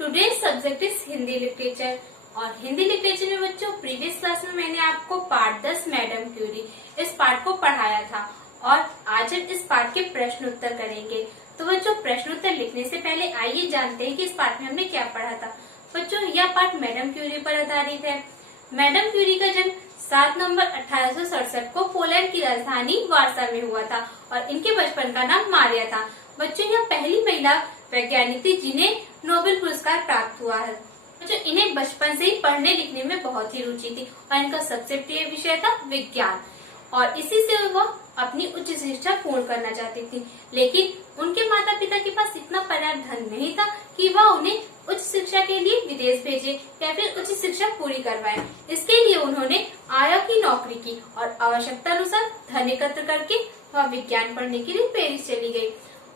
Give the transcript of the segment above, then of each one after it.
Today's subject is Hindi literature. और Hindi literature में बच्चों प्रीवियस क्लास में मैंने आपको पार्ट 10 मैडम क्यूरी इस पार्ट को पढ़ाया था और आज हम इस पार्ट के प्रश्न उत्तर करेंगे। तो बच्चों प्रश्न उत्तर लिखने से पहले आइए जानते हैं कि इस पार्ट में हमने क्या पढ़ा था। बच्चों यह पार्ट मैडम क्यूरी पर आधारित है। मैडम क्यूरी का जन्म 7 नवंबर 1867 को पोलैंड की राजधानी वार्सा में हुआ था और इनके बचपन का नाम मारिया था। बच्चों यह पहली महिला वैज्ञानिक थी जिन्हें नोबेल पुरस्कार प्राप्त हुआ है। बच्चों इन्हें बचपन से ही पढ़ने लिखने में बहुत ही रुचि थी और इनका सबसे प्रिय विषय था विज्ञान और इसी से वह अपनी उच्च शिक्षा पूर्ण करना चाहती थी। लेकिन उनके माता पिता के पास इतना पर्याप्त धन नहीं था कि वह उन्हें उच्च शिक्षा के लिए विदेश भेजे या फिर उच्च शिक्षा पूरी करवाए। इसके लिए उन्होंने आया की नौकरी की और आवश्यकता अनुसार धन एकत्र करके वह विज्ञान पढ़ने के लिए पेरिस चली गई।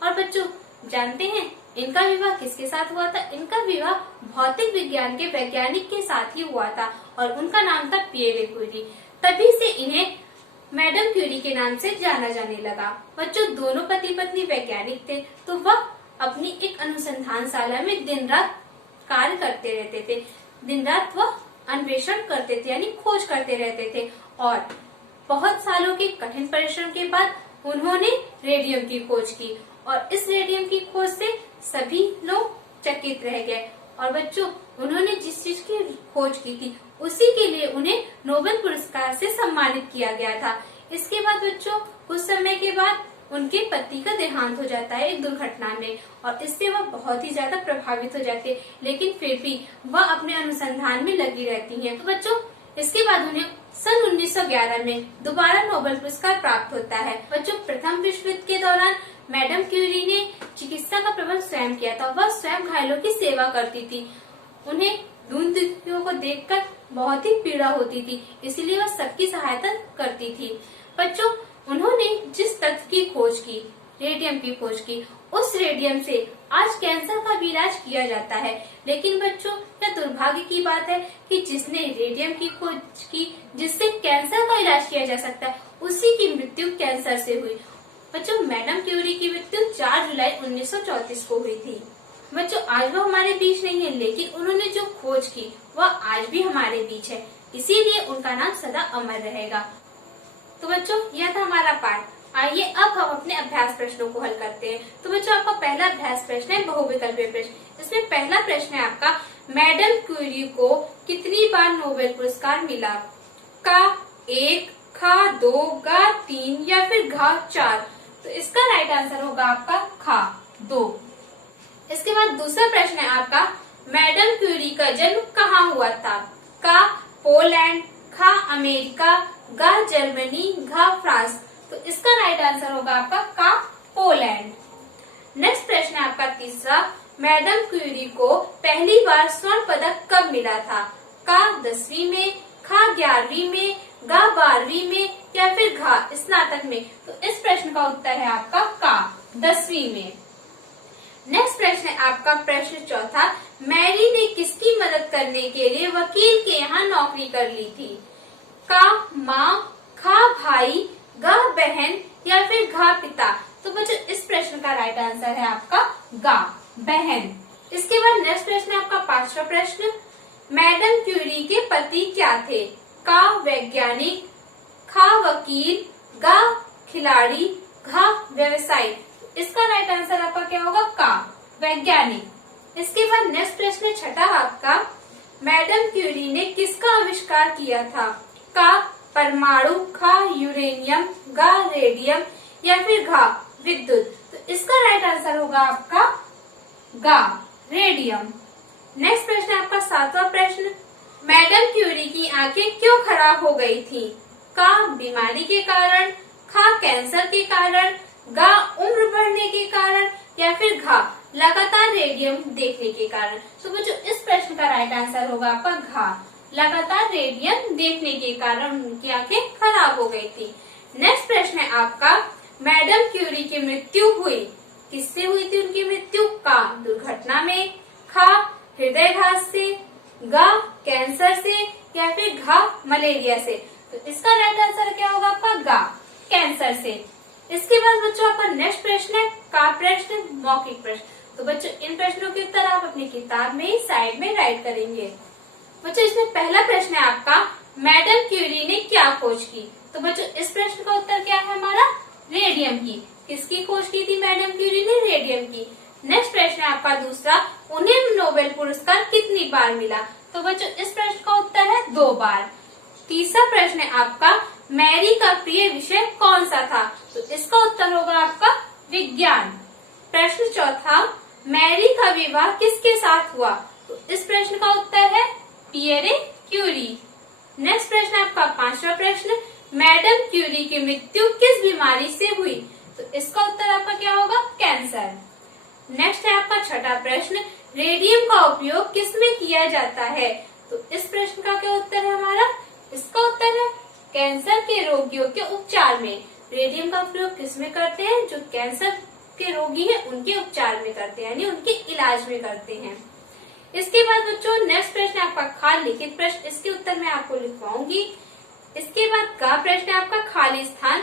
और बच्चों जानते हैं इनका विवाह किसके साथ हुआ था? इनका विवाह भौतिक विज्ञान के वैज्ञानिक के साथ ही हुआ था और उनका नाम था पिएरे क्यूरी। तभी से इन्हें मैडम क्यूरी के नाम से जाना जाने लगा। बच्चों दोनों पति पत्नी वैज्ञानिक थे तो वह अपनी एक अनुसंधानशाला में दिन रात कार्य करते रहते थे। दिन रात वह अन्वेषण करते थे यानी खोज करते रहते थे और बहुत सालों के कठिन परिश्रम के बाद उन्होंने रेडियम की खोज की और इस रेडियम की खोज से सभी लोग चकित रह गए। और बच्चों उन्होंने जिस चीज की खोज की थी उसी के लिए उन्हें नोबेल पुरस्कार से सम्मानित किया गया था। इसके बाद बच्चों कुछ समय के बाद उनके पति का देहांत हो जाता है एक दुर्घटना में और इससे वह बहुत ही ज्यादा प्रभावित हो जाते हैं, लेकिन फिर भी वह अपने अनुसंधान में लगी रहती हैं। तो बच्चों इसके बाद उन्हें सन 1911 में दोबारा नोबेल पुरस्कार प्राप्त होता है। बच्चों प्रथम विश्व युद्ध के दौरान मैडम क्यूरी ने चिकित्सा का प्रबंध स्वयं किया था। वह स्वयं घायलों की सेवा करती थी। उन्हें दूरदर्शियों को देखकर बहुत ही पीड़ा होती थी, इसलिए वह सबकी सहायता करती थी। बच्चों उन्होंने जिस तत्व की खोज की, रेडियम की खोज की, उस रेडियम से आज कैंसर का भी इलाज किया जाता है। लेकिन बच्चों यह दुर्भाग्य की बात है कि जिसने रेडियम की खोज की जिससे कैंसर का इलाज किया जा सकता है उसी की मृत्यु कैंसर से हुई। बच्चों मैडम क्यूरी की मृत्यु 4 जुलाई 1934 को हुई थी। बच्चों आज वो हमारे बीच नहीं है, लेकिन उन्होंने जो खोज की वह आज भी हमारे बीच है, इसीलिए उनका नाम सदा अमर रहेगा। तो बच्चों यह था हमारा पाठ। आइए अब हम अपने अभ्यास प्रश्नों को हल करते हैं। तो बच्चों आपका पहला अभ्यास प्रश्न है बहुविकल्पीय प्रश्न। इसमें पहला प्रश्न है आपका मैडम क्यूरी को कितनी बार नोबेल पुरस्कार मिला? का 1, खा 2, गा 3 या फिर घा 4। तो इसका राइट आंसर होगा आपका खा 2। इसके बाद दूसरा प्रश्न है आपका मैडम क्यूरी का जन्म कहाँ हुआ था? का पोलैंड, खा अमेरिका, गा जर्मनी, घा फ्रांस। तो इसका राइट आंसर होगा आपका का पोलैंड। नेक्स्ट प्रश्न है आपका तीसरा मैडम क्यूरी को पहली बार स्वर्ण पदक कब मिला था? का 10वीं में, खा 11वीं में, गा 12वीं में या फिर घा स्नातक में। तो इस प्रश्न का उत्तर है आपका का 10वीं में। नेक्स्ट प्रश्न है आपका प्रश्न चौथा मैरी ने किसकी मदद करने के लिए वकील के यहाँ नौकरी कर ली थी? का माँ, खा भाई, गा बहन या फिर घा पिता। तो बच्चों इस प्रश्न का राइट आंसर है आपका गा बहन। इसके बाद नेक्स्ट प्रश्न है आपका पांचवा प्रश्न मैडम क्यूरी के पति क्या थे? का वैज्ञानिक, खा वकील, गा खिलाड़ी, घा व्यवसायी। इसका राइट आंसर आपका क्या होगा? का वैज्ञानिक। इसके बाद नेक्स्ट प्रश्न छठा आपका मैडम क्यूरी ने किसका आविष्कार किया था? का परमाणु, खा यूरेनियम, गा रेडियम या फिर घा विद्युत। तो इसका राइट आंसर होगा आपका गा रेडियम। नेक्स्ट प्रश्न है आपका सातवां प्रश्न मैडम क्यूरी की आंखें क्यों खराब हो गई थी? का बीमारी के कारण, खा कैंसर के कारण, गा उम्र बढ़ने के कारण या फिर घा लगातार रेडियम देखने के कारण। तो बच्चों इस प्रश्न का राइट आंसर होगा आपका घा लगातार रेडियम देखने के कारण उनकी आंखें खराब हो गई थी। नेक्स्ट प्रश्न है आपका मैडम क्यूरी की मृत्यु हुई किससे हुई थी? उनकी मृत्यु का दुर्घटना में, खा हृदयघात से, गा कैंसर से या फिर घा मलेरिया से। तो इसका राइट आंसर क्या होगा आपका गा कैंसर से। इसके बाद बच्चों आपका नेक्स्ट प्रश्न है का प्रश्न मौखिक प्रश्न। तो बच्चों इन प्रश्नों के उत्तर आप अपनी किताब में ही साइड में राइट करेंगे। बच्चों इसमें पहला प्रश्न है आपका, मैडम क्यूरी ने क्या खोज की? तो बच्चों इस प्रश्न का उत्तर क्या है हमारा? रेडियम की। किसकी खोज की थी मैडम क्यूरी ने? रेडियम की। नेक्स्ट प्रश्न है आपका दूसरा, उन्हें नोबेल पुरस्कार कितनी बार मिला? तो बच्चों इस प्रश्न का उत्तर है 2 बार। तीसरा प्रश्न है आपका, मैरी का प्रिय विषय कौन सा था? तो इसका उत्तर होगा आपका विज्ञान। प्रश्न चौथा, मैरी का विवाह किसके साथ हुआ? तो इस प्रश्न का उत्तर है पियरे क्यूरी। नेक्स्ट प्रश्न आपका पांचवा प्रश्न, मैडम क्यूरी की मृत्यु किस बीमारी से हुई? तो इसका उत्तर आपका क्या होगा? कैंसर। नेक्स्ट है आपका छठा प्रश्न, रेडियम का उपयोग किसमें किया जाता है? तो इस प्रश्न का क्या उत्तर है हमारा? इसका उत्तर है कैंसर के रोगियों के उपचार में। रेडियम का उपयोग किसमें करते हैं? जो कैंसर के रोगी हैं उनके उपचार में करते हैं, यानी उनके इलाज में करते हैं। इसके बाद बच्चों नेक्स्ट प्रश्न आपका खाली लिखित प्रश्न, इसके उत्तर मैं आपको लिखवाऊंगी। इसके बाद का प्रश्न है आपका, खाली स्थान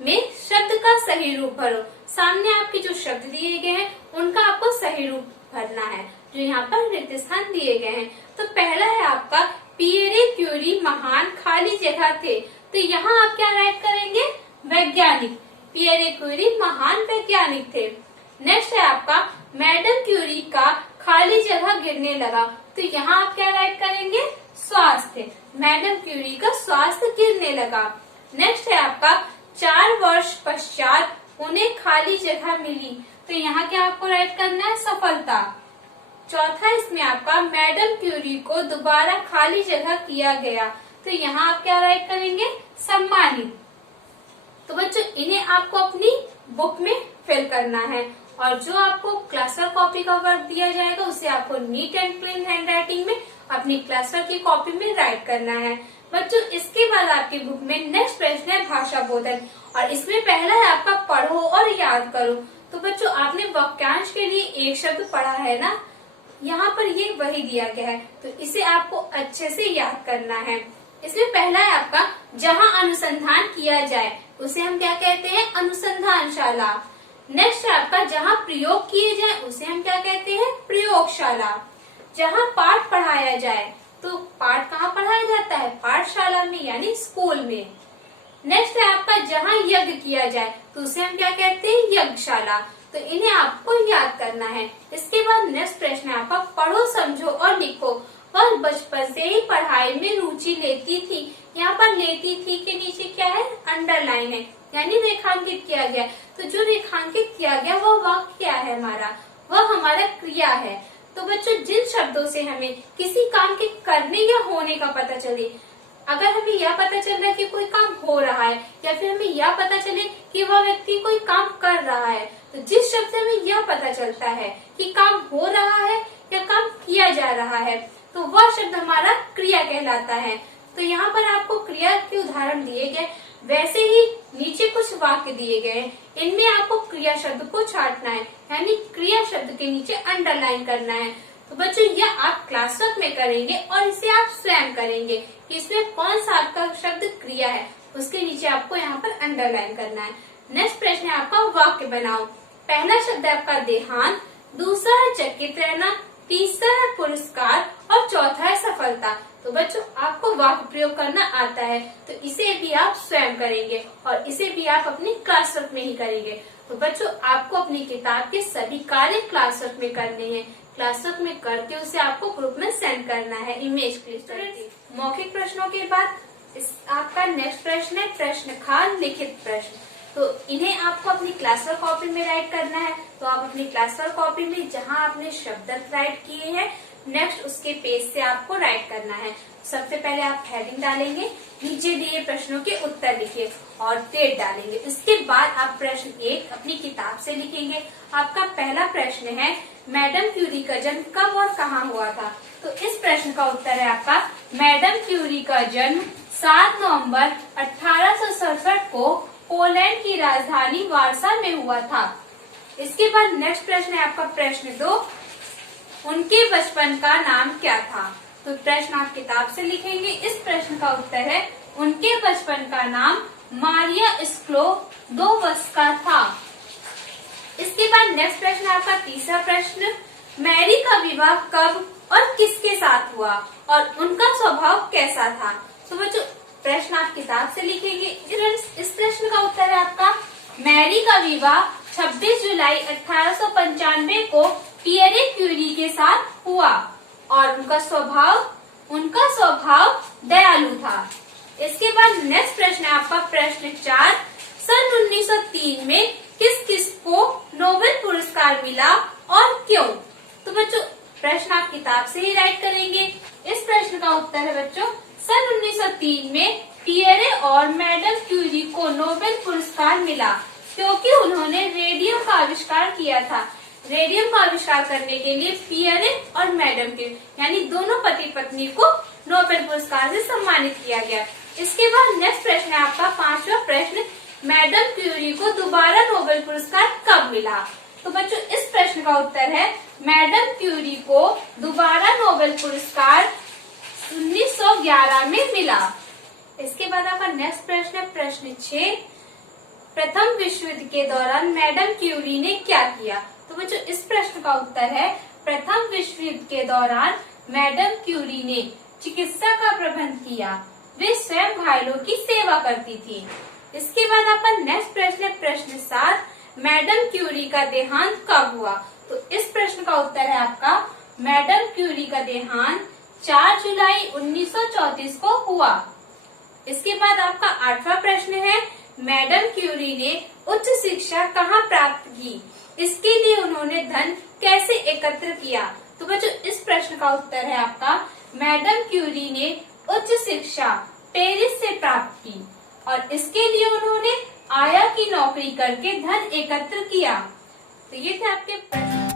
में शब्द का सही रूप भरो। सामने आपके जो शब्द दिए गए हैं उनका आपको सही रूप भरना है, जो यहाँ पर रिक्त स्थान दिए गए हैं। तो पहला है आपका, पियरे क्यूरी महान खाली जगह थे। तो यहाँ आप क्या राइट करेंगे? वैज्ञानिक। पियरे क्यूरी महान वैज्ञानिक थे। नेक्स्ट है आपका, मैडम क्यूरी का खाली जगह गिरने लगा। तो यहाँ आप क्या राइट करेंगे? स्वास्थ्य। मैडम क्यूरी का स्वास्थ्य गिरने लगा। नेक्स्ट है आपका, 4 वर्ष पश्चात उन्हें खाली जगह मिली। तो यहाँ क्या आपको राइट करना है? सफलता। चौथा इसमें आपका, मैडम क्यूरी को दोबारा खाली जगह किया गया। तो यहाँ आप क्या राइट करेंगे? सम्मानित। तो बच्चों इन्हें आपको अपनी बुक में फिल करना है, और जो आपको क्लास वर्क कॉपी का वर्क दिया जाएगा उसे आपको neat and clean hand writing में अपनी क्लास वर्क की कॉपी में राइट करना है। बच्चों इसके बाद आपकी बुक में नेक्स्ट प्रश्न है भाषा बोधन, और इसमें पहला है आपका, पढ़ो और याद करो। तो बच्चों आपने वाक्यांश के लिए एक शब्द पढ़ा है ना, यहाँ पर ये वही दिया गया है, तो इसे आपको अच्छे से याद करना है। इसमें पहला है आपका, जहाँ अनुसंधान किया जाए उसे हम क्या कहते हैं? अनुसंधानशाला। नेक्स्ट है आपका, जहाँ प्रयोग किए जाए उसे हम क्या कहते हैं? प्रयोगशाला। जहाँ पाठ पढ़ाया जाए, तो पाठ कहाँ पढ़ाया जाता है? पाठशाला में, यानी स्कूल में। नेक्स्ट है आपका, जहाँ यज्ञ किया जाए तो उसे हम क्या कहते हैं? यज्ञशाला। तो इन्हें आपको याद करना है। इसके बाद नेक्स्ट प्रश्न है आपका, पढ़ो समझो और लिखो। वह बचपन से ही पढ़ाई में रुचि लेती थी। यहाँ पर लेती थी के नीचे क्या है? अंडरलाइन है, यानी रेखांकित किया गया। तो जो रेखांकित किया गया वह वाक्य क्या है हमारा? वह हमारा क्रिया है। तो बच्चों जिन शब्दों से हमें किसी काम के करने या होने का पता चले, अगर हमें यह पता चल रहा है कि कोई काम हो रहा है, या फिर हमें यह पता चले कि वह व्यक्ति कोई काम कर रहा है, तो जिस शब्द से हमें यह पता चलता है कि काम हो रहा है या काम किया जा रहा है, तो वह शब्द हमारा क्रिया कहलाता है। तो यहाँ पर आपको क्रिया के उदाहरण दिए गए, वैसे ही नीचे कुछ वाक्य दिए गए हैं, इनमें आपको क्रिया शब्द को छांटना है, यानी क्रिया शब्द के नीचे अंडरलाइन करना है। तो बच्चों यह आप क्लास वर्क में करेंगे और इसे आप स्वयं करेंगे कि इसमें कौन सा आपका शब्द क्रिया है, उसके नीचे आपको यहाँ पर अंडरलाइन करना है। नेक्स्ट प्रश्न है आपका, वाक्य बनाओ। पहला शब्द है आपका देहांत, दूसरा है चकित रहना, तीसरा है पुरस्कार और चौथा है सफलता। तो बच्चों आपको वाक्य प्रयोग करना आता है, तो इसे भी आप स्वयं करेंगे और इसे भी आप अपनी क्लास वर्क में ही करेंगे। तो बच्चों आपको अपनी किताब के सभी कार्य क्लास वर्क में करने हैं। क्लास वर्क में करके उसे आपको ग्रुप में सेंड करना है इमेज क्लिक करके। मौखिक प्रश्नों के बाद आपका नेक्स्ट प्रश्न है प्रश्न खान लिखित प्रश्न। तो इन्हें आपको अपनी क्लास वर्क कॉपी में राइट करना है। तो आप अपनी क्लास वर्क कॉपी में जहां आपने शब्द राइट किए हैं, नेक्स्ट उसके पेज से आपको राइट करना है। सबसे पहले आप हेडिंग डालेंगे, नीचे दिए प्रश्नों के उत्तर लिखिए और डेट डालेंगे। इसके बाद आप प्रश्न 1 अपनी किताब से लिखेंगे। आपका पहला प्रश्न है, मैडम क्यूरी का जन्म कब और कहाँ हुआ था? तो इस प्रश्न का उत्तर है आपका, मैडम क्यूरी का जन्म 7 नवंबर 1867 को पोलैंड की राजधानी वारसा में हुआ था। इसके बाद नेक्स्ट प्रश्न है आपका प्रश्न 2, उनके बचपन का नाम क्या था? तो प्रश्न आप किताब से लिखेंगे। इस प्रश्न का उत्तर है, उनके बचपन का नाम मारिया स्क्लोदोवस्का था। इसके बाद नेक्स्ट प्रश्न आपका तीसरा प्रश्न, मैरी का विवाह कब और किसके साथ हुआ और उनका स्वभाव कैसा था। तो बच्चों प्रश्न आप किताब से लिखेंगे। इस प्रश्न का उत्तर है आपका मैरी का विवाह 26 जुलाई 1895 को पियरे क्यूरी के साथ हुआ और उनका स्वभाव दयालु था। इसके बाद नेक्स्ट प्रश्न है आपका प्रश्न 4। सन 1903 में किस किस को नोबेल पुरस्कार मिला और क्यों। तो बच्चों प्रश्न आप किताब से ही राइट करेंगे। इस प्रश्न का उत्तर है बच्चों सन 1903 में पियरे और मैडम क्यूरी को नोबेल पुरस्कार मिला क्योंकि उन्होंने रेडियम का आविष्कार किया था। रेडियम का आविष्कार करने के लिए पियरे और मैडम क्यूरी यानी दोनों पति पत्नी को नोबेल पुरस्कार से सम्मानित किया गया। इसके बाद नेक्स्ट प्रश्न है आपका 5वां प्रश्न, मैडम क्यूरी को दोबारा नोबेल पुरस्कार कब मिला। तो बच्चों इस प्रश्न का उत्तर है मैडम क्यूरी को दोबारा नोबेल पुरस्कार 1911 में मिला। इसके बाद आपका नेक्स्ट प्रश्न है प्रश्न 6। प्रथम विश्व युद्ध के दौरान मैडम क्यूरी ने क्या किया। तो बच्चों इस प्रश्न का उत्तर है प्रथम विश्व युद्ध के दौरान मैडम क्यूरी ने चिकित्सा का प्रबंध किया। वे स्वयं घायलों की सेवा करती थी। इसके बाद आपका नेक्स्ट प्रश्न है प्रश्न 7। मैडम क्यूरी का देहांत कब हुआ। तो इस प्रश्न का उत्तर है आपका मैडम क्यूरी का देहांत 4 जुलाई 1934 को हुआ। इसके बाद आपका 8वां प्रश्न है मैडम क्यूरी ने उच्च शिक्षा कहाँ प्राप्त की, इसके लिए उन्होंने धन कैसे एकत्र किया। तो बच्चों इस प्रश्न का उत्तर है आपका मैडम क्यूरी ने उच्च शिक्षा पेरिस से प्राप्त की और इसके लिए उन्होंने आया की नौकरी करके धन एकत्र किया। तो ये थे आपके प्रश्न।